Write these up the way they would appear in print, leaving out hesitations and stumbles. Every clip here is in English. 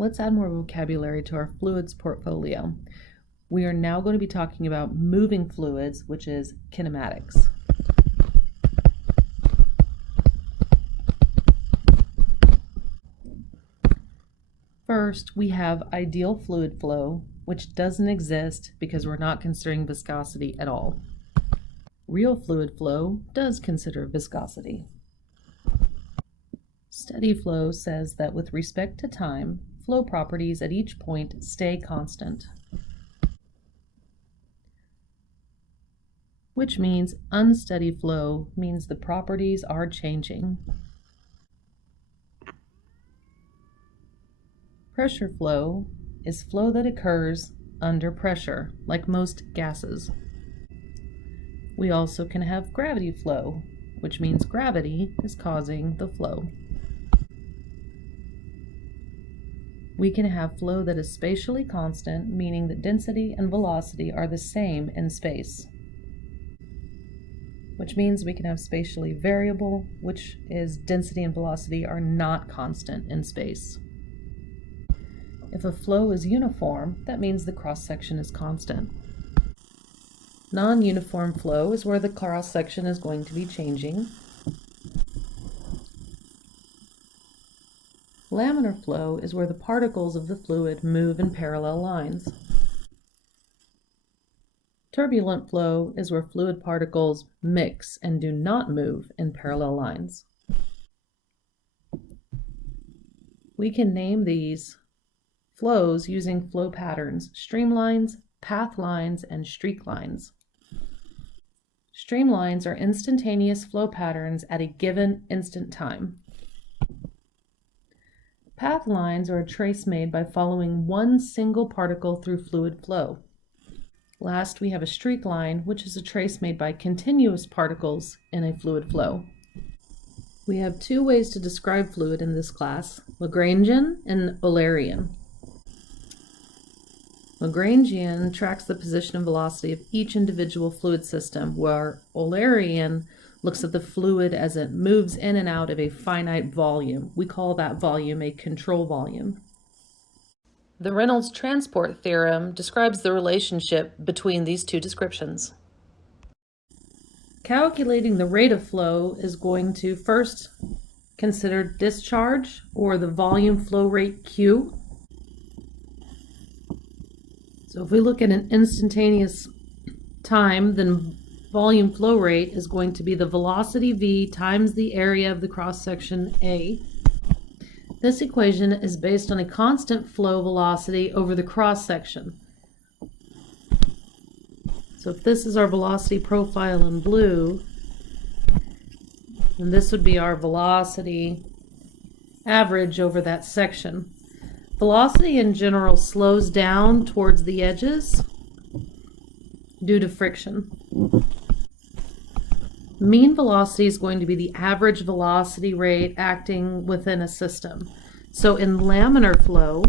Let's add more vocabulary to our fluids portfolio. We are now going to be talking about moving fluids, which is kinematics. First, we have ideal fluid flow, which doesn't exist because we're not considering viscosity at all. Real fluid flow does consider viscosity. Steady flow says that with respect to time, flow properties at each point stay constant, which means unsteady flow means the properties are changing. Pressure flow is flow that occurs under pressure, like most gases. We also can have gravity flow, which means gravity is causing the flow. We can have flow that is spatially constant, meaning that density and velocity are the same in space, which means we can have spatially variable, which is density and velocity are not constant in space. If a flow is uniform, that means the cross-section is constant. Non-uniform flow is where the cross-section is going to be changing. Laminar flow is where the particles of the fluid move in parallel lines. Turbulent flow is where fluid particles mix and do not move in parallel lines. We can name these flows using flow patterns: streamlines, path lines, and streak lines. Streamlines are instantaneous flow patterns at a given instant time. Path lines are a trace made by following one single particle through fluid flow. Last, we have a streak line, which is a trace made by continuous particles in a fluid flow. We have two ways to describe fluid in this class: Lagrangian and Eulerian. Lagrangian tracks the position and velocity of each individual fluid system, where Eulerian looks at the fluid as it moves in and out of a finite volume. We call that volume a control volume. The Reynolds transport theorem describes the relationship between these two descriptions. Calculating the rate of flow is going to first consider discharge, or the volume flow rate Q. So if we look at an instantaneous time, then volume flow rate is going to be the velocity V times the area of the cross-section A. This equation is based on a constant flow velocity over the cross-section. So if this is our velocity profile in blue, then this would be our velocity average over that section. Velocity in general slows down towards the edges due to friction. Mean velocity is going to be the average velocity rate acting within a system. So in laminar flow,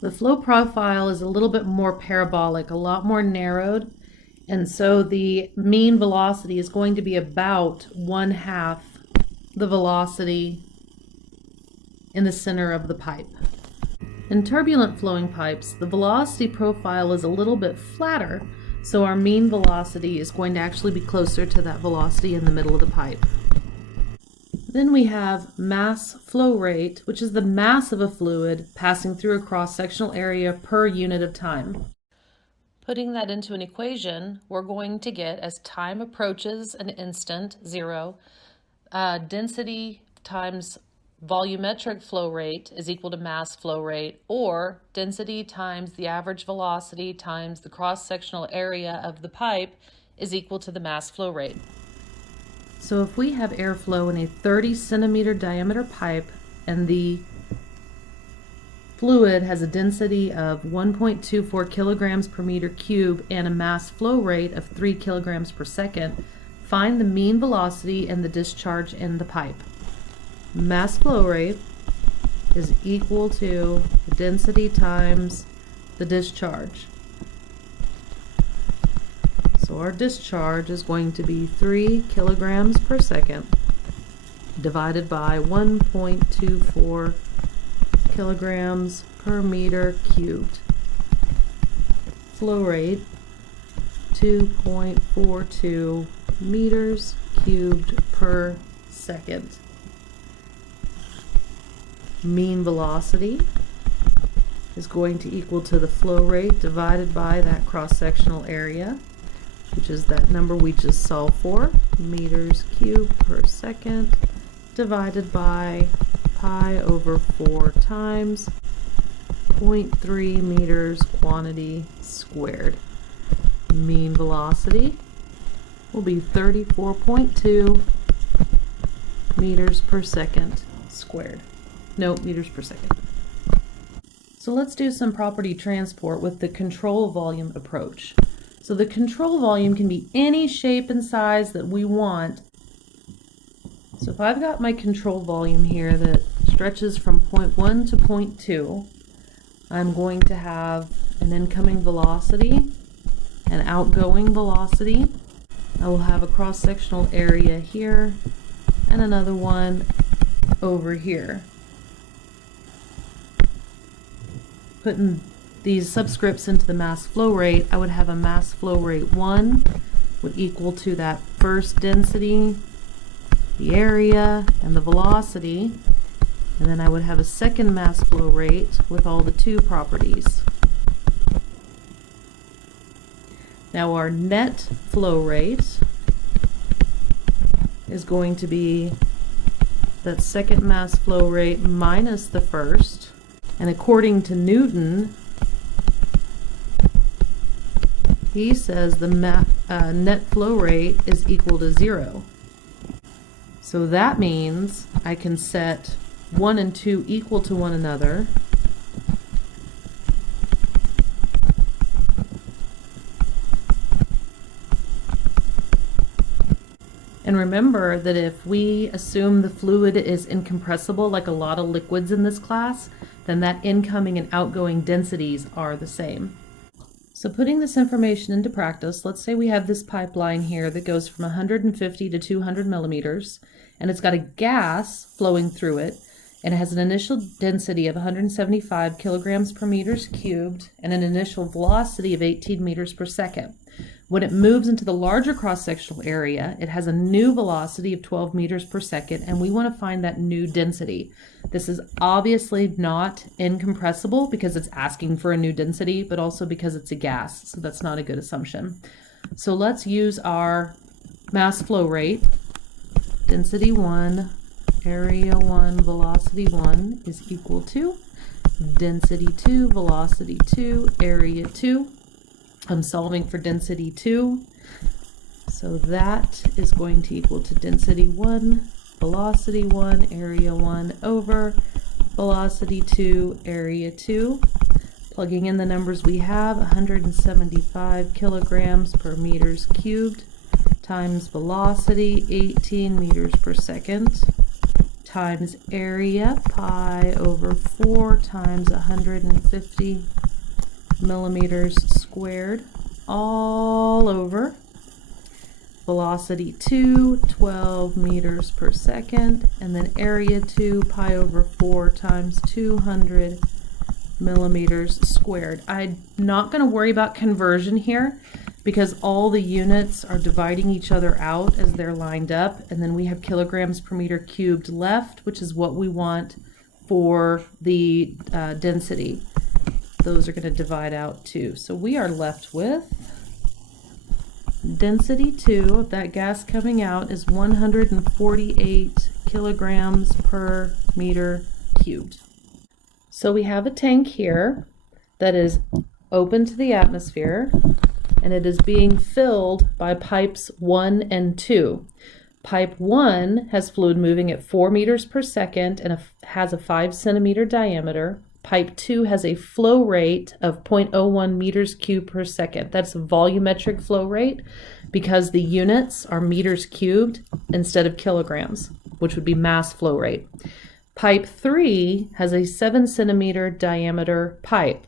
the flow profile is a little bit more parabolic, a lot more narrowed, and so the mean velocity is going to be about 1/2 the velocity in the center of the pipe. In turbulent flowing pipes, the velocity profile is a little bit flatter, so our mean velocity is going to actually be closer to that velocity in the middle of the pipe. Then we have mass flow rate, which is the mass of a fluid passing through a cross-sectional area per unit of time. Putting that into an equation, we're going to get, as time approaches an instant, 0, density times volumetric flow rate is equal to mass flow rate, or density times the average velocity times the cross-sectional area of the pipe is equal to the mass flow rate. So if we have airflow in a 30 centimeter diameter pipe and the fluid has a density of 1.24 kilograms per meter cube and a mass flow rate of 3 kilograms per second, find the mean velocity and the discharge in the pipe. Mass flow rate is equal to the density times the discharge. So our discharge is going to be 3 kilograms per second. divided by 1.24 kilograms per meter cubed. Flow rate 2.42 meters cubed per second. Mean velocity is going to equal to the flow rate divided by that cross-sectional area, which is that number we just solved for, meters cubed per second, divided by pi over 4 times 0.3 meters quantity squared. Mean velocity will be 34.2 meters per second squared. No, meters per second. So let's do some property transport with the control volume approach. So the control volume can be any shape and size that we want. So if I've got my control volume here that stretches from point 1 to point 2, I'm going to have an incoming velocity, an outgoing velocity. I will have a cross-sectional area here and another one over here. Putting these subscripts into the mass flow rate, I would have a mass flow rate 1 would equal to that first density, the area, and the velocity. And then I would have a second mass flow rate with all the 2 properties. Now our net flow rate is going to be that second mass flow rate minus the first. And according to Newton, he says the net flow rate is equal to 0. So that means I can set 1 and 2 equal to one another. And remember that if we assume the fluid is incompressible, like a lot of liquids in this class, then that incoming and outgoing densities are the same. So putting this information into practice, let's say we have this pipeline here that goes from 150 to 200 millimeters, and it's got a gas flowing through it, and it has an initial density of 175 kilograms per meters cubed and an initial velocity of 18 meters per second. When it moves into the larger cross-sectional area, it has a new velocity of 12 meters per second, and we want to find that new density. This is obviously not incompressible because it's asking for a new density, but also because it's a gas, so that's not a good assumption. So let's use our mass flow rate. Density 1, area 1, velocity 1 is equal to density 2, velocity 2, area 2. I'm solving for density 2, so that is going to equal to density 1, velocity 1, area 1 over velocity 2, area 2. Plugging in the numbers we have, 175 kilograms per meters cubed times velocity, 18 meters per second, times area, pi over 4 times 150 millimeters squared, all over velocity 2, 12 meters per second, and then area 2, pi over 4 times 200 millimeters squared. I'm not going to worry about conversion here because all the units are dividing each other out as they're lined up, and then we have kilograms per meter cubed left, which is what we want for the density. Those are going to divide out too. So we are left with density 2 of that gas coming out is 148 kilograms per meter cubed. So we have a tank here that is open to the atmosphere, and it is being filled by pipes 1 and 2. Pipe 1 has fluid moving at 4 meters per second and has a 5 centimeter diameter. Pipe 2 has a flow rate of 0.01 meters cubed per second. That's a volumetric flow rate because the units are meters cubed instead of kilograms, which would be mass flow rate. Pipe 3 has a 7 centimeter diameter pipe.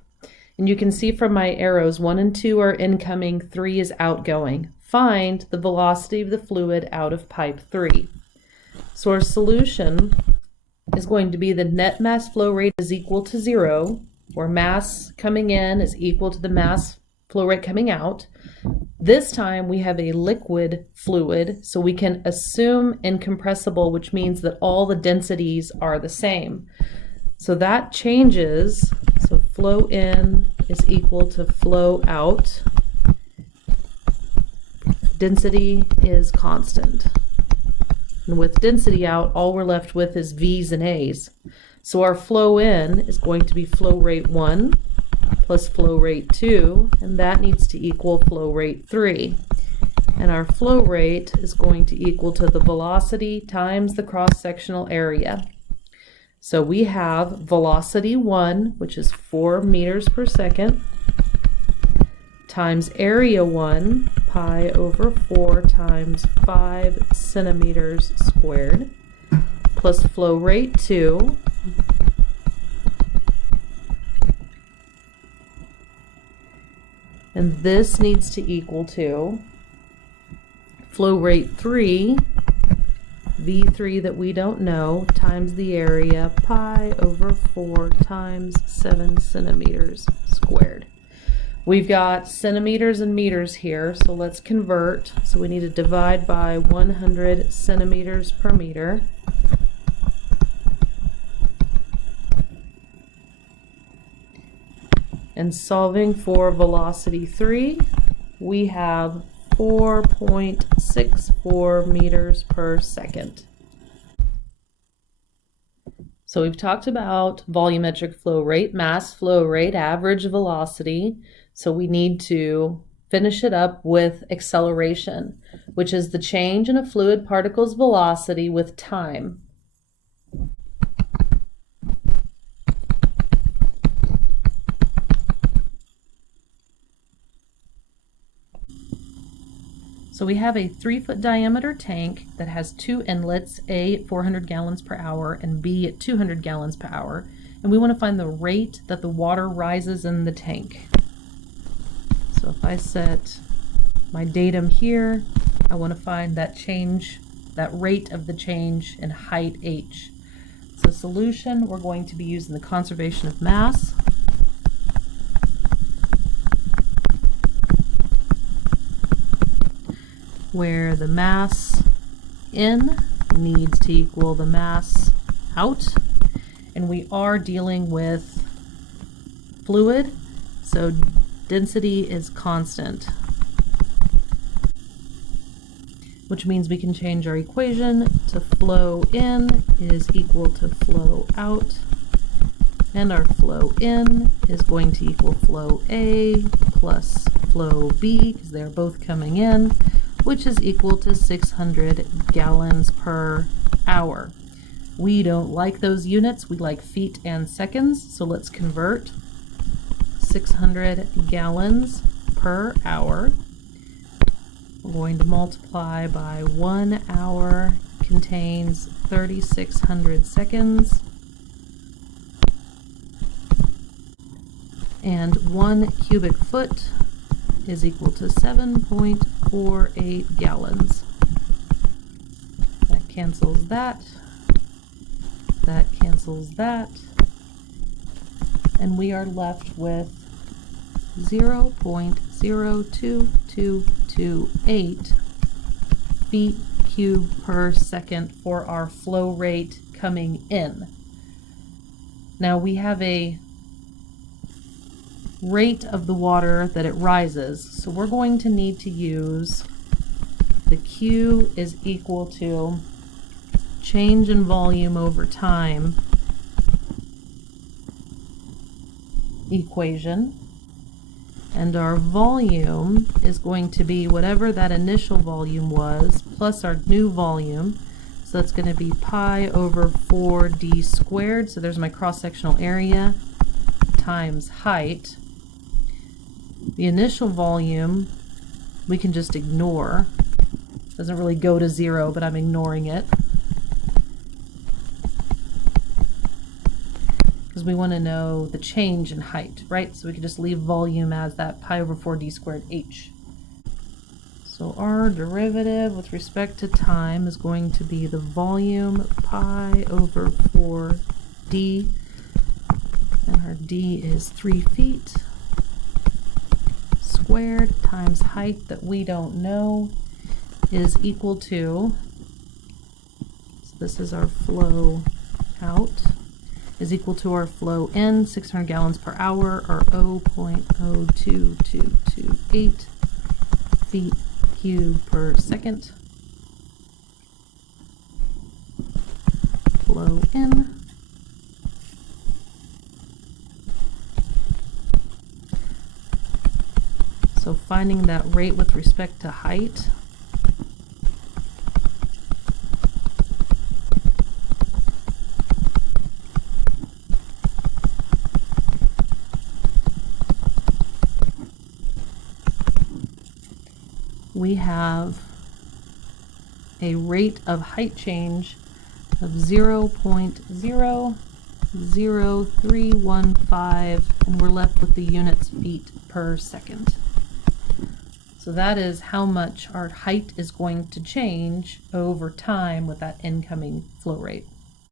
And you can see from my arrows, 1 and 2 are incoming, 3 is outgoing. Find the velocity of the fluid out of pipe 3. So our solution is going to be the net mass flow rate is equal to 0, where mass coming in is equal to the mass flow rate coming out. This time we have a liquid fluid, so we can assume incompressible, which means that all the densities are the same. So that changes, so flow in is equal to flow out. Density is constant. And with density out, all we're left with is V's and A's. So our flow in is going to be flow rate 1 plus flow rate 2, and that needs to equal flow rate 3. And our flow rate is going to equal to the velocity times the cross-sectional area. So we have velocity 1, which is 4 meters per second, times area 1, pi over 4 times 5 centimeters squared, plus flow rate 2, and this needs to equal to flow rate 3, V3 that we don't know, times the area, pi over 4 times 7 centimeters squared. We've got centimeters and meters here, so let's convert. So we need to divide by 100 centimeters per meter. And solving for velocity 3, we have 4.64 meters per second. So we've talked about volumetric flow rate, mass flow rate, average velocity. So we need to finish it up with acceleration, which is the change in a fluid particle's velocity with time. So we have a 3-foot diameter tank that has 2 inlets, A at 400 gallons per hour and B at 200 gallons per hour. And we want to find the rate that the water rises in the tank. So if I set my datum here, I want to find that change, that rate of the change in height h. So solution, we're going to be using the conservation of mass. Where the mass in needs to equal the mass out. And we are dealing with fluid, so density is constant, which means we can change our equation to flow in is equal to flow out, and our flow in is going to equal flow A plus flow B, because they're both coming in, which is equal to 600 gallons per hour. We don't like those units, we like feet and seconds, so let's convert. 600 gallons per hour. We're going to multiply by 1 hour contains 3,600 seconds, and 1 cubic foot is equal to 7.48 gallons. That cancels that. That cancels that. And we are left with 0.02228 feet cubed per second for our flow rate coming in. Now we have a rate of the water that it rises, so we're going to need to use the Q is equal to change in volume over time equation, and our volume is going to be whatever that initial volume was plus our new volume, so that's going to be pi over 4d squared, so there's my cross-sectional area, times height. The initial volume we can just ignore, doesn't really go to 0, but I'm ignoring it because we want to know the change in height, right? So we can just leave volume as that pi over 4d squared h. So So our derivative with respect to time is going to be the volume pi over 4d, and our d is 3 feet squared times height that we don't know is equal to, so this is our flow out, is equal to our flow in, 600 gallons per hour, or 0.02228 feet cubed per second. Flow in. So finding that rate with respect to height, we have a rate of height change of 0.00315, and we're left with the units feet per second. So that is how much our height is going to change over time with that incoming flow rate.